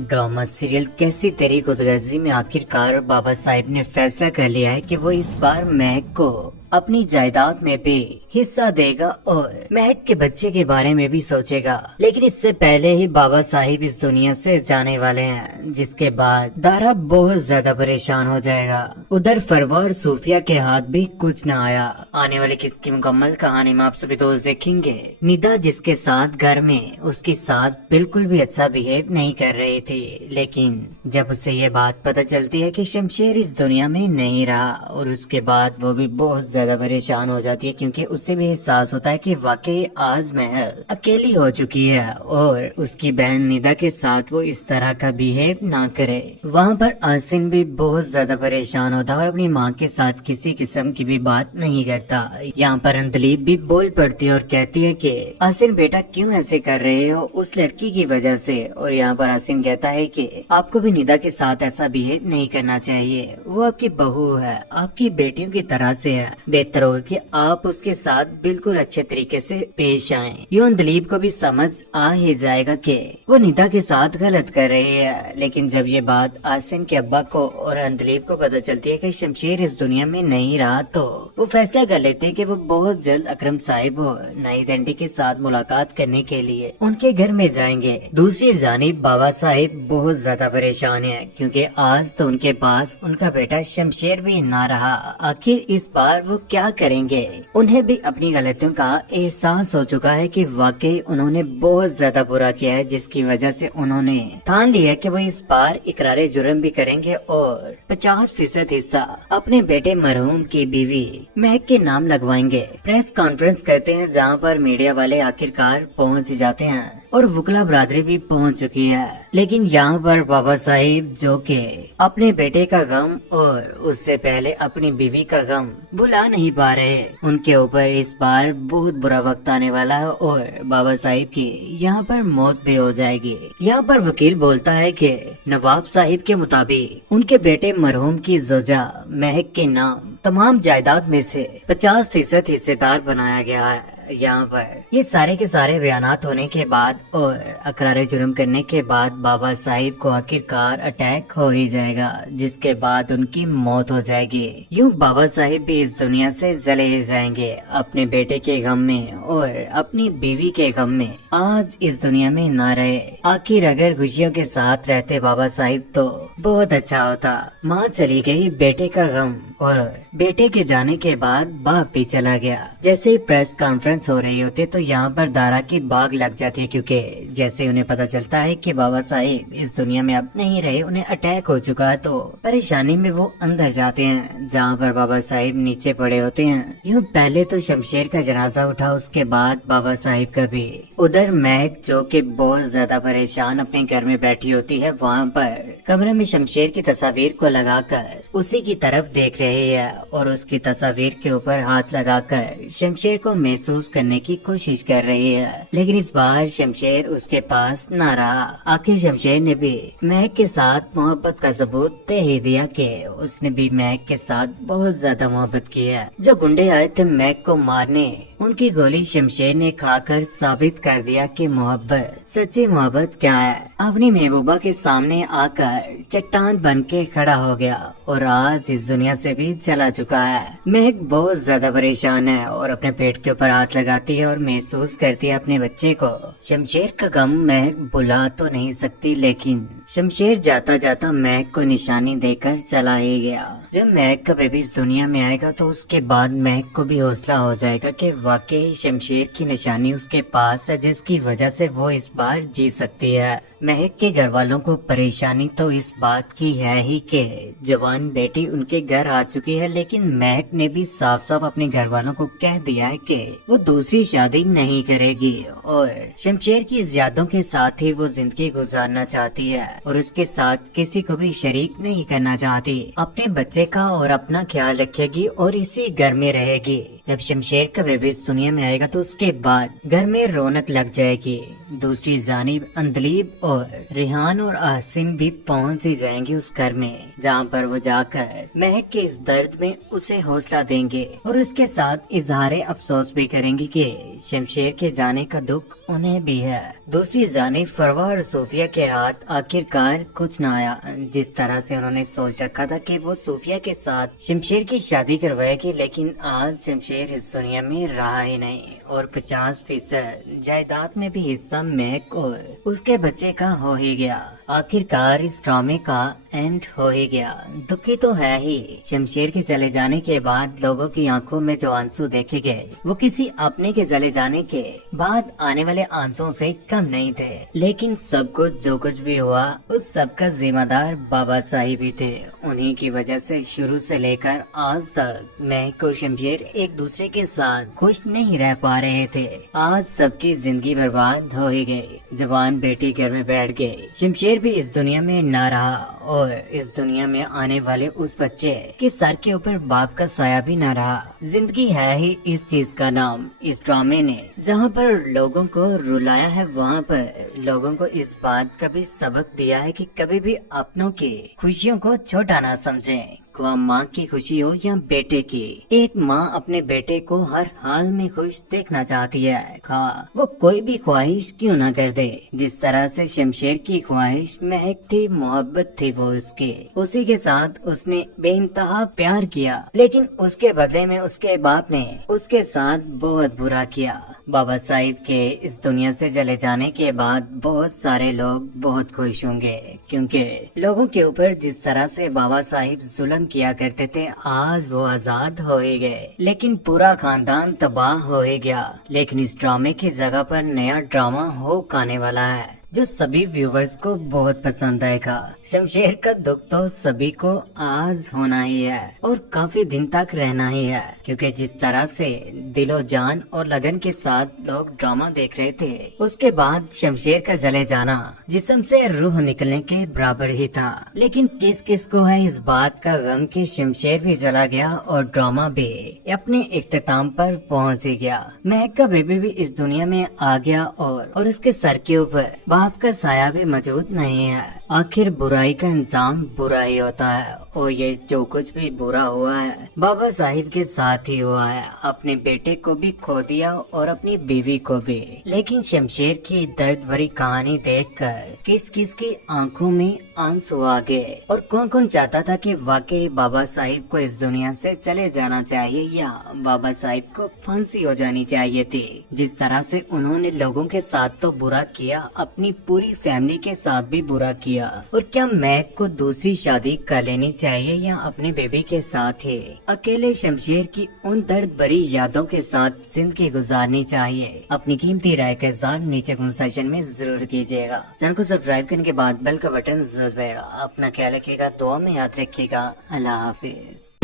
Drama serial कैसी तेरी खुदगर्जी में आखिरकार बाबा साहिब ने फैसला कर लिया है कि वो इस बार महक को अपनी जायदाद में भी हिस्सा देगा और महक के बच्चे के बारे में भी सोचेगा। लेकिन इससे पहले ही बाबा साहिब इस दुनिया से जाने वाले हैं, जिसके बाद दारा बहुत ज्यादा परेशान हो जाएगा। उधर फरवा और सूफिया के हाथ भी कुछ न आया। आने वाली किसकी मुकम्मल कहानी में आप सभी दोस्त देखेंगे। निदा जिसके साथ घर में उसकी सास बिल्कुल भी अच्छा बिहेव नहीं कर रही थी, लेकिन जब उसे ये बात पता चलती है कि शमशेर इस दुनिया में नहीं रहा, और उसके बाद वो भी बहुत ज्यादा परेशान हो जाती है, क्योंकि उससे भी एहसास होता है कि वाकई आज महल अकेली हो चुकी है और उसकी बहन निदा के साथ वो इस तरह का बिहेव ना करे। वहाँ पर आसिन भी बहुत ज्यादा परेशान होता है और अपनी माँ के साथ किसी किस्म की भी बात नहीं करता। यहाँ पर अंतलीब भी बोल पड़ती है और कहती है कि आसिन बेटा क्यों ऐसे कर रहे हो उस लड़की की वजह से। और यहाँ पर आसिन कहता है कि आपको भी निदा के साथ ऐसा बिहेव नहीं करना चाहिए, वो आपकी बहू है, आपकी बेटियों की तरह से है, बेहतर होगा कि आप उसके साथ बिल्कुल अच्छे तरीके से पेश आएं। यूं दिलीप को भी समझ आ ही जाएगा कि वो निदा के साथ गलत कर रही है। लेकिन जब ये बात आसिन के अब्बा को और अंदलीब को पता चलती है कि शमशेर इस दुनिया में नहीं रहा, तो वो फैसला कर लेते हैं कि वो बहुत जल्द अकरम साहिब और नाहिद आंटी के साथ मुलाकात करने के लिए उनके घर में जाएंगे। दूसरी जानिब बाबा साहिब बहुत ज्यादा परेशान है, क्योंकि आज तो उनके पास उनका बेटा शमशेर भी ना रहा। आखिर इस बार वो क्या करेंगे। उन्हें भी अपनी गलतियों का एहसास हो चुका है कि वाकई उन्होंने बहुत ज्यादा बुरा किया है, जिसकी वजह से उन्होंने ठान लिया कि वो इस बार इकरार जुर्म भी करेंगे और 50% हिस्सा अपने बेटे मरहूम की बीवी महक के नाम लगवाएंगे। प्रेस कॉन्फ्रेंस करते हैं, जहाँ पर मीडिया वाले आखिरकार पहुँच जाते हैं और वुकला बरादरी भी पहुंच चुकी है। लेकिन यहाँ पर बाबा साहिब, जो के अपने बेटे का गम और उससे पहले अपनी बीवी का गम भुला नहीं पा रहे, उनके ऊपर इस बार बहुत बुरा वक्त आने वाला है और बाबा साहिब की यहाँ पर मौत भी हो जाएगी। यहाँ पर वकील बोलता है कि नवाब साहिब के मुताबिक उनके बेटे मरहूम की जोजा महक के नाम तमाम जायदाद में से 50% हिस्सेदार बनाया गया है। यहाँ पर ये सारे के सारे बयानात होने के बाद और अकरार जुर्म करने के बाद बाबा साहिब को आखिरकार अटैक हो ही जाएगा, जिसके बाद उनकी मौत हो जाएगी। यूँ बाबा साहिब भी इस दुनिया से जले ही जाएंगे, अपने बेटे के गम में और अपनी बीवी के गम में आज इस दुनिया में न रहे। आखिर अगर खुशियों के साथ रहते बाबा साहिब तो बहुत अच्छा होता। माँ चली गई, बेटे का गम, और बेटे के जाने के बाद बाप भी चला गया। जैसे ही प्रेस कॉन्फ्रेंस हो रही होती तो यहाँ पर दारा की बाग लग जाती है, क्योंकि जैसे उन्हें पता चलता है कि बाबा साहिब इस दुनिया में अब नहीं रहे, उन्हें अटैक हो चुका है, तो परेशानी में वो अंदर जाते हैं, जहाँ पर बाबा साहिब नीचे पड़े होते हैं। यूँ पहले तो शमशेर का जनाजा उठा, उसके बाद बाबा साहिब का भी। उधर महक, जो कि बहुत ज्यादा परेशान अपने घर में बैठी होती है, वहाँ पर कमरे में शमशेर की तस्वीर को लगाकर उसी की तरफ देख रही है और उसकी तस्वीर के ऊपर हाथ लगाकर शमशेर को महसूस करने की कोशिश कर रही है। लेकिन इस बार शमशेर उसके पास न रहा। आखिर शमशेर ने भी महक के साथ मोहब्बत का सबूत दे ही दिया कि उसने भी महक के साथ बहुत ज्यादा मोहब्बत की है। जो गुंडे आए थे महक को मारने, उनकी गोली शमशेर ने खाकर साबित कर दिया कि मोहब्बत, सच्ची मोहब्बत क्या है। अपनी महबूबा के सामने आकर चट्टान बन के खड़ा हो गया और आज इस दुनिया से भी चला चुका है। महक बहुत ज्यादा परेशान है और अपने पेट के ऊपर हाथ लगाती है और महसूस करती है अपने बच्चे को। शमशेर का गम महक भुला तो नहीं सकती, लेकिन शमशेर जाता जाता महक को निशानी देकर चला ही गया। जब महक का बेबी इस दुनिया में आएगा तो उसके बाद महक को भी हौसला हो जाएगा कि वाकई शमशेर की निशानी उसके पास है, जिसकी वजह से वो इस बार जी सकती है। महक के घर वालों को परेशानी तो इस बात की है ही कि जवान बेटी उनके घर आ चुकी है, लेकिन महक ने भी साफ साफ अपने घर वालों को कह दिया है कि वो दूसरी शादी नहीं करेगी और शमशेर की इस यादों के साथ ही वो जिंदगी गुजारना चाहती है और उसके साथ किसी को भी शरीक नहीं करना चाहती। अपने बच्चे का और अपना ख्याल रखेगी और इसी घर में रहेगी। जब शमशेर का बेबी इस दुनिया में आएगा तो उसके बाद घर में रौनक लग जाएगी। दूसरी जानिब अंदलीब और रिहान और आसिन भी पहुंच ही जाएंगे उस घर में, जहां पर वो जाकर महक के इस दर्द में उसे हौसला देंगे और उसके साथ इजहार अफसोस भी करेंगे कि शमशेर के जाने का दुख انہیں بھی ہے۔ دوسری جانب فروا اور صوفیہ کے ہاتھ آخرکار کچھ نہ آیا۔ جس طرح سے انہوں نے سوچ رکھا تھا کہ وہ صوفیہ کے ساتھ شمشیر کی شادی کروائے گی، لیکن آج شمشیر اس دنیا میں رہا ہی نہیں اور 50% جائیداد میں بھی حصہ مہک اور اس کے بچے کا ہو ہی گیا۔ آخرکار اس ڈرامے کا اینڈ ہو ہی گیا۔ دکھی تو ہے ہی، شمشیر کے چلے جانے کے بعد لوگوں کی آنکھوں میں جو آنسو دیکھے گئے وہ کسی اپنے کے چلے جانے کے بعد آنے والے آنسو سے کم نہیں تھے، لیکن سب کچھ جو کچھ بھی ہوا اس سب کا ذمہ دار بابا صاحب ہی تھے۔ انہی کی وجہ سے شروع سے لے کر آج تک مہک اور شمشیر ایک دوسرے کے ساتھ خوش نہیں رہ پا رہے تھے۔ آج سب کی زندگی برباد ہو ہی گئی۔ جوان بیٹی گھر میں بیٹھ گئی، شمشیر بھی اس دنیا میں نہ رہا اور اس دنیا میں آنے والے اس بچے کے سر کے اوپر باپ کا سایہ بھی نہ رہا۔ زندگی ہے ہی اس چیز کا نام۔ اس ڈرامے نے جہاں پر لوگوں کو رلایا ہے وہاں پر لوگوں کو اس بات کا بھی سبق دیا ہے کہ کبھی بھی اپنوں کی خوشیوں کو چھوٹا نہ سمجھیں، خواہ ماں کی خوشی ہو یا بیٹے کی۔ ایک ماں اپنے بیٹے کو ہر حال میں خوش دیکھنا چاہتی ہے، خواہ وہ کوئی بھی خواہش کیوں نہ کر دے۔ جس طرح سے شمشیر کی خواہش مہک تھی، محبت تھی وہ اس کی، اسی کے ساتھ اس نے بے انتہا پیار کیا، لیکن اس کے بدلے میں اس کے باپ نے اس کے ساتھ بہت برا کیا۔ بابا صاحب کے اس دنیا سے چلے جانے کے بعد بہت سارے لوگ بہت خوش ہوں گے، کیونکہ لوگوں کے اوپر جس طرح سے بابا صاحب ظلم کیا کرتے تھے آج وہ آزاد ہو ہی گئے، لیکن پورا خاندان تباہ ہو ہی گیا۔ لیکن اس ڈرامے کی جگہ پر نیا ڈرامہ ہو آنے والا ہے جو سبھی ویورز کو بہت پسند آئے گا۔ شمشیر کا دکھ تو سبھی کو آج ہونا ہی ہے اور کافی دن تک رہنا ہی ہے، کیونکہ جس طرح سے دل و جان اور لگن کے ساتھ لوگ ڈرامہ دیکھ رہے تھے، اس کے بعد شمشیر کا جلے جانا جسم سے روح نکلنے کے برابر ہی تھا۔ لیکن کس کس کو ہے اس بات کا غم کہ شمشیر بھی چلا گیا اور ڈرامہ بھی اپنے اختتام پر پہنچ ہی گیا۔ مہک کا بیبی بھی اس دنیا میں آ گیا اور اس کے سر کے اوپر باپ کا سایہ بھی موجود نہیں ہے۔ آخر برائی کا انجام برا ہی ہوتا ہے اور یہ جو کچھ بھی برا ہوا ہے بابا صاحب کے ساتھ ہی ہوا ہے۔ اپنے بیٹے کو بھی کھو دیا اور اپنی بیوی کو بھی۔ لیکن شمشیر کی درد بھری کہانی دیکھ کر کس کس کی آنکھوں میں آنسو آ گئے اور کون کون چاہتا تھا کہ واقعی بابا صاحب کو اس دنیا سے چلے جانا چاہیے یا بابا صاحب کو پھانسی ہو جانی چاہیے تھی۔ جس طرح سے انہوں نے لوگوں کے ساتھ تو برا کیا، اپنی پوری فیملی کے ساتھ بھی برا کیا۔ اور کیا مہک کو دوسری شادی کر لینی چاہیے یا اپنے بیبی کے ساتھ ہی اکیلے شمشیر کی ان درد بھری یادوں کے ساتھ زندگی گزارنی چاہیے؟ اپنی قیمتی رائے کا اظہار نیچے کمنٹ سیکشن میں ضرور کیجیے گا۔ چینل کو سبسکرائب کرنے کے بعد بیل کا بٹن ضرور دبائیے گا۔ اپنا خیال رکھیے گا، دعا میں یاد رکھیے گا۔ اللہ حافظ۔